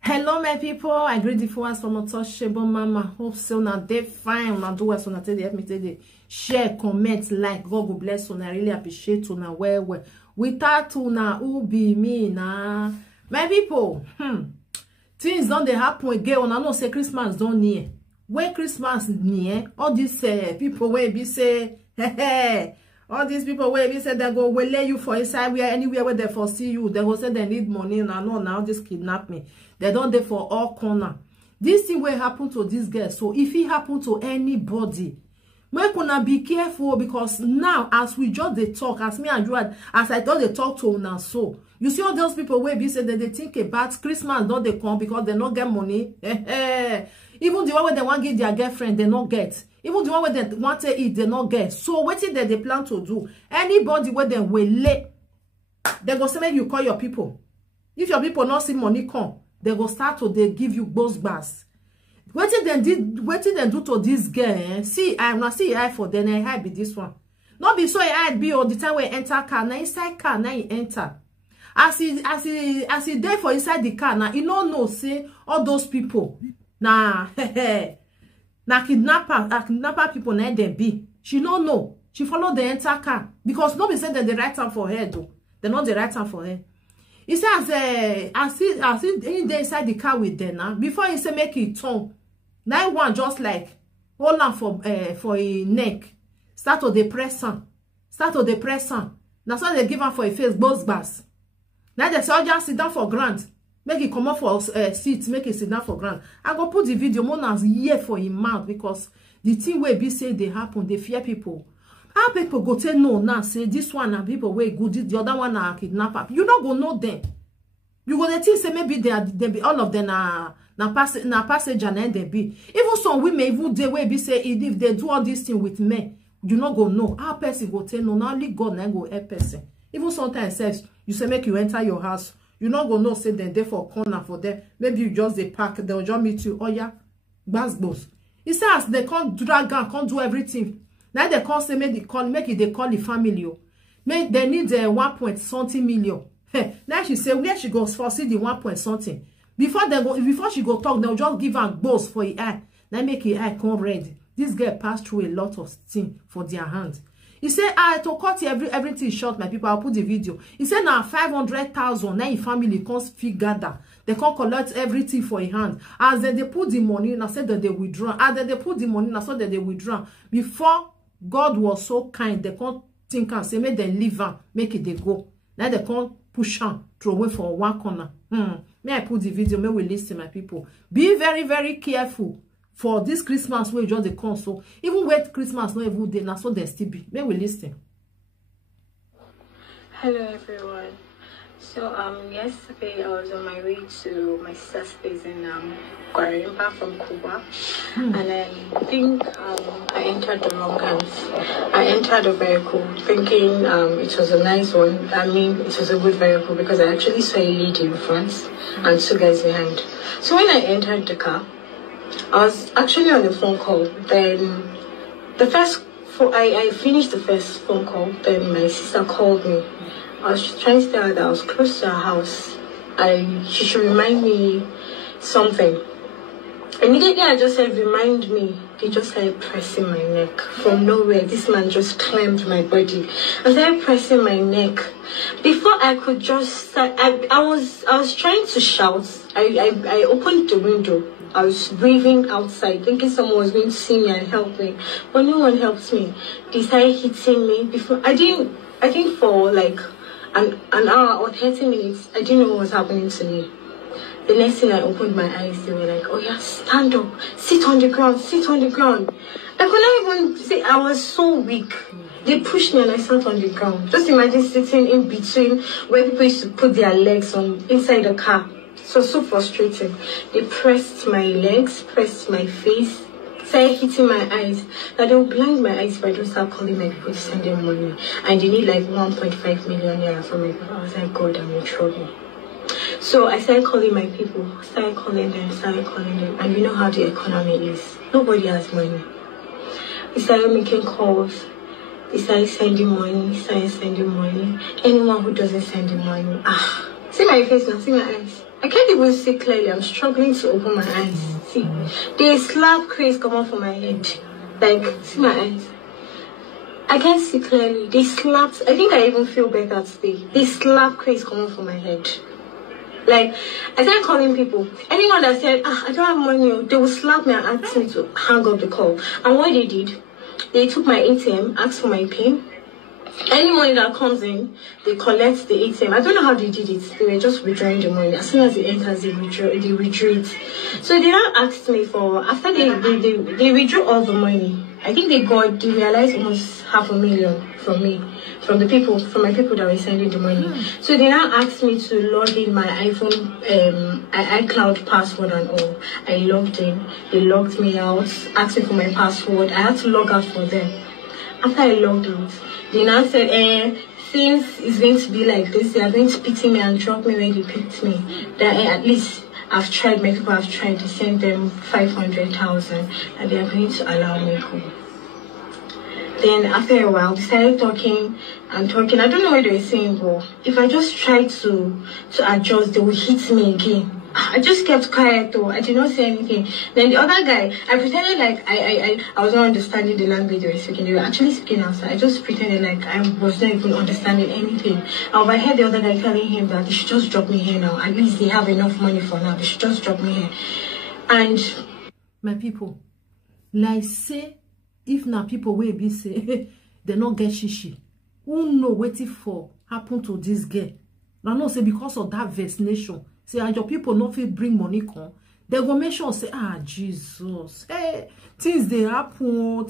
Hello my people, I greet the followers from Untouchable Mama. Hope so now they fine. Una do well so now they help me today. Share, comment, like. God will bless you. I really appreciate you now. Well. Without you now, who be me now? My people, things don't they happen again. When I know say Christmas don't near. When Christmas near, all these people will be say, hey. All these people where we said they go will lay you for inside where anywhere where they foresee you. They will say they need money. Now just kidnap me. They don't there for all corner. This thing will happen to this girl. So if it happen to anybody, we gonna be careful because now as we just they talk, as me and you as I thought they talk to now. So you see all those people where we say that they think about Christmas, don't they come because they not get money. Even the one where they want to get their girlfriend, they not get. Even the one where they want to eat, they not get. So what is that they plan to do? Anybody where they will lay, they go say make you call your people. If your people not see money come, they go start to they give you boss bass. What did they do to this girl? See, I am not see eye for them. I be this one. Not be so I be all the time when enter car. Now inside car, now you enter. As he there for inside the car, now you don't know say all those people. Nah, na kidnapper people na they be. She don't know. She follow the entire car because nobody said that the right time for her though. They're not the right time for her. He says, as he they inside the car with them now. Before he say make it turn, now one just like hold on for a neck. Start to depress her. That's why they give her for a face both bars. Now they say, oh, just sit down for ground. Make it come up for seat, make it sit down for ground. I go put the video more than year for him mouth because the thing where be say they happen, they fear people. How people go tell no now say this one are people way good, the other one are kidnapper. You don't go know them. You go to think say maybe they be all of them na passage and they be. Even some women even they way be say if they do all this thing with men, you not go know. How person go tell no, now only God na go help person. Even sometimes says you say make you enter your house. You not gonna say they're there for corner for them. Maybe you just they park, they'll just meet you. Oh yeah, boss. He says they can't drag and can't do everything. Now they can't say make they call the family. Make they need 1 point something million. Now she say where she goes for see the 1 point something. Before she go talk, they'll just give her boss for her eye. Now make her eye come red. This girl passed through a lot of things for their hands. He said, to cut everything short, my people, I'll put the video. He said, now 500,000, now your family can't figure that. They can't collect everything for a hand. As they put the money in, I said that they withdraw. As they put the money in, I said that they withdraw. Before God was so kind, they can't think and say, make them leave her, make it they go. Now they can't push her, throw away for one corner. May I put the video, may we listen, my people. Be very, very careful. For this Christmas, we just the console. Even with Christmas, not every day, that's what they still be. May we listen. Hello everyone. So yesterday I was on my way to my sister's place in Guarimpa from Cuba, and I think I entered the wrong house. I entered a vehicle thinking it was a nice one. I mean, it was a good vehicle because I actually saw a lady in front and 2 guys behind. So when I entered the car, I was actually on a phone call. Then I finished the first phone call. Then my sister called me. I was trying to tell her that I was close to her house. She should remind me something. Immediately I just said, remind me. They just started pressing my neck. From nowhere, this man just clamped my body. I started pressing my neck. Before I could just start, I was trying to shout. I opened the window. I was waving outside, thinking someone was going to see me and help me. But no one helped me. They started hitting me. Before I think for like an hour or 30 minutes, I didn't know what was happening to me. The next thing I opened my eyes, they were like, oh yeah, stand up, sit on the ground, sit on the ground. I couldn't even say, I was so weak. They pushed me and I sat on the ground. Just imagine sitting in between where people used to put their legs on inside the car. So frustrating. They pressed my legs, pressed my face, started hitting my eyes. Now they'll blind my eyes if I don't start calling my people to send them money. And they need like 1.5 million Naira for me. I was like, God, I'm in trouble. So I started calling my people, started calling them. And you know how the economy is. Nobody has money. We started making calls. They started sending money, Anyone who doesn't send the money, see my face now, see my eyes. I can't even see clearly. I'm struggling to open my eyes. See, the slap craze come off from my head. Like, see my eyes. I can't see clearly. They slapped. I think I even feel better today. They slap craze come off from my head. Like, I started calling people. Anyone that said, I don't have money, they will slap me and ask me to hang up the call. And what they did, they took my ATM, asked for my PIN. Any money that comes in, they collect the ATM. I don't know how they did it. They were just withdrawing the money. As soon as it enters, they withdrew it. So they now asked me for, after they withdrew all the money. I think they realized almost $500,000 from me, from my people that were sending the money. So they now asked me to log in my iPhone, iCloud password and all. I logged in. They logged me out, asked me for my password. I had to log out for them. After I logged out, they now said, since it's going to be like this, they are going to pity me and drop me where they picked me. That at least I've tried, my people have tried to send them 500,000 and they are going to allow me go. Then after a while, they started talking and talking. I don't know what they were saying, but if I just tried to adjust, they would hit me again. I just kept quiet though. I did not say anything. Then the other guy, I pretended like I was not understanding the language they were speaking. They were actually speaking outside. I just pretended like I was not even understanding anything. I heard the other guy telling him that they should just drop me here now. At least they have enough money for now. They should just drop me here. And my people, like say, if now people will be say they not get shishi, who know waiting for happen to this girl? Now no say because of that vaccination. Say, and your people not feel bring money come. They go make sure say, Jesus. Hey, things they happen.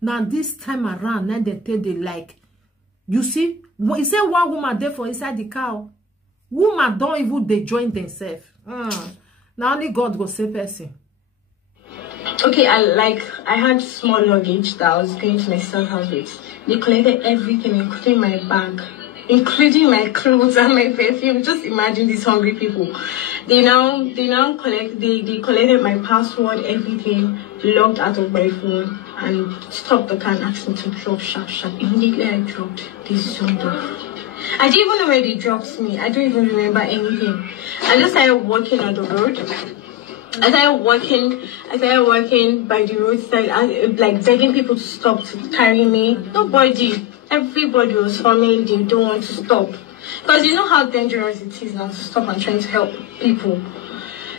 Now this time around, now they tell they like. You see, you say one woman there for inside the car. Woman don't even they join themselves. Now only God go save person. Okay, I had small luggage that I was going to my sister's house with. They collected everything, including my bag, including my clothes and my perfume. Just imagine these hungry people. They collected my password, everything, logged out of my phone, and stopped the car and asked me to drop sharp. Immediately I dropped. They zoomed off. I didn't even know where they dropped me. I don't even remember anything. I just started walking on the road. I started walking by the roadside, like begging people to stop to carry me. Nobody. Everybody was forming, they don't want to stop. Because you know how dangerous it is now to stop and trying to help people.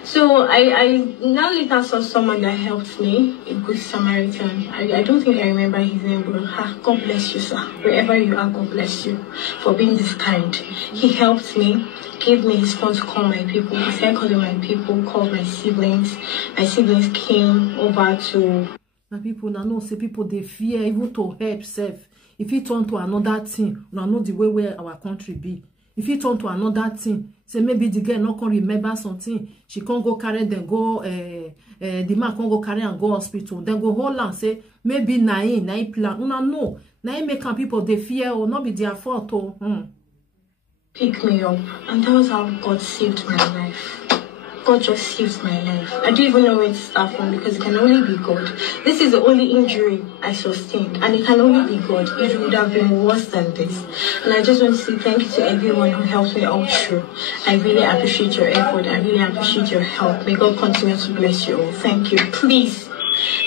So I now later saw someone that helped me, a good Samaritan. I don't think I remember his name, but God bless you, sir. Wherever you are, God bless you for being this kind. He helped me, gave me his phone to call my people. He started calling my people, called my siblings. My siblings came over to... My people now know, say people, they fear even to help self. If it turn to another thing, we know the way where our country be. If it turn to another thing, say maybe the girl not can remember something, she can't go carry them go, the man can't go carry and go hospital. Then go hold and say maybe nine plan. Una no, nine make people they fear or not be their fault or. Pick me up, and that was how God saved my life. God just saved my life. I don't even know where to start from because it can only be God. This is the only injury I sustained, and it can only be God. It would have been worse than this. And I just want to say thank you to everyone who helped me all through. I really appreciate your effort. I really appreciate your help. May God continue to bless you all. Thank you. Please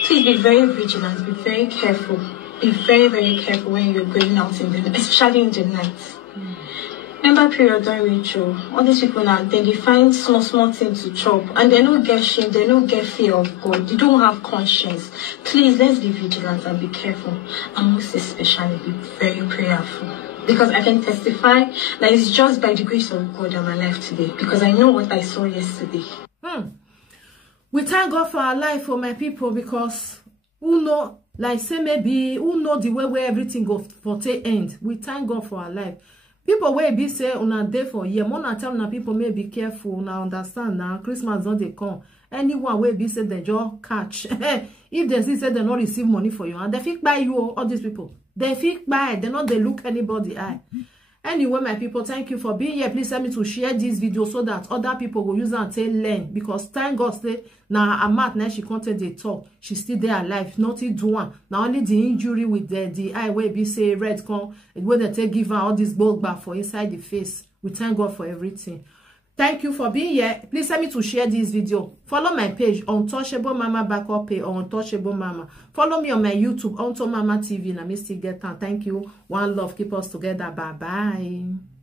be very vigilant. Be very careful. Be very, very careful when you're going out especially in the night. Remember period don't reach you. All these people now, then they find small things to chop, and they don't get shame, they don't get fear of God, they don't have conscience. Please, let's be vigilant and be careful, and most especially be very prayerful. Because I can testify that it's just by the grace of God I'm alive today, because I know what I saw yesterday. We thank God for our life, for my people, because who know, like say maybe, who know the way where everything goes for the end. We thank God for our life. People will be say on a day for year. More tell na people may be careful. Now understand now Christmas don't they come. Anyone will be said they just catch. If they see say they not receive money for you, and they think buy you all these people. They think buy. They not they look anybody eye. Anyway, my people, thank you for being here. Please help me to share this video so that other people will use it and tell learn. Because thank God say now Amat now she content they talk. She's still there alive. Nothing do one. Now only the injury with the eye where be say red come where they take give her all this bulk back for inside the face. We thank God for everything. Thank you for being here. Please help me to share this video. Follow my page, Untouchable Mama Backup Pay or Untouchable Mama. Follow me on my YouTube, Unto Mama TV. And I still get time. Thank you. One love. Keep us together. Bye-bye.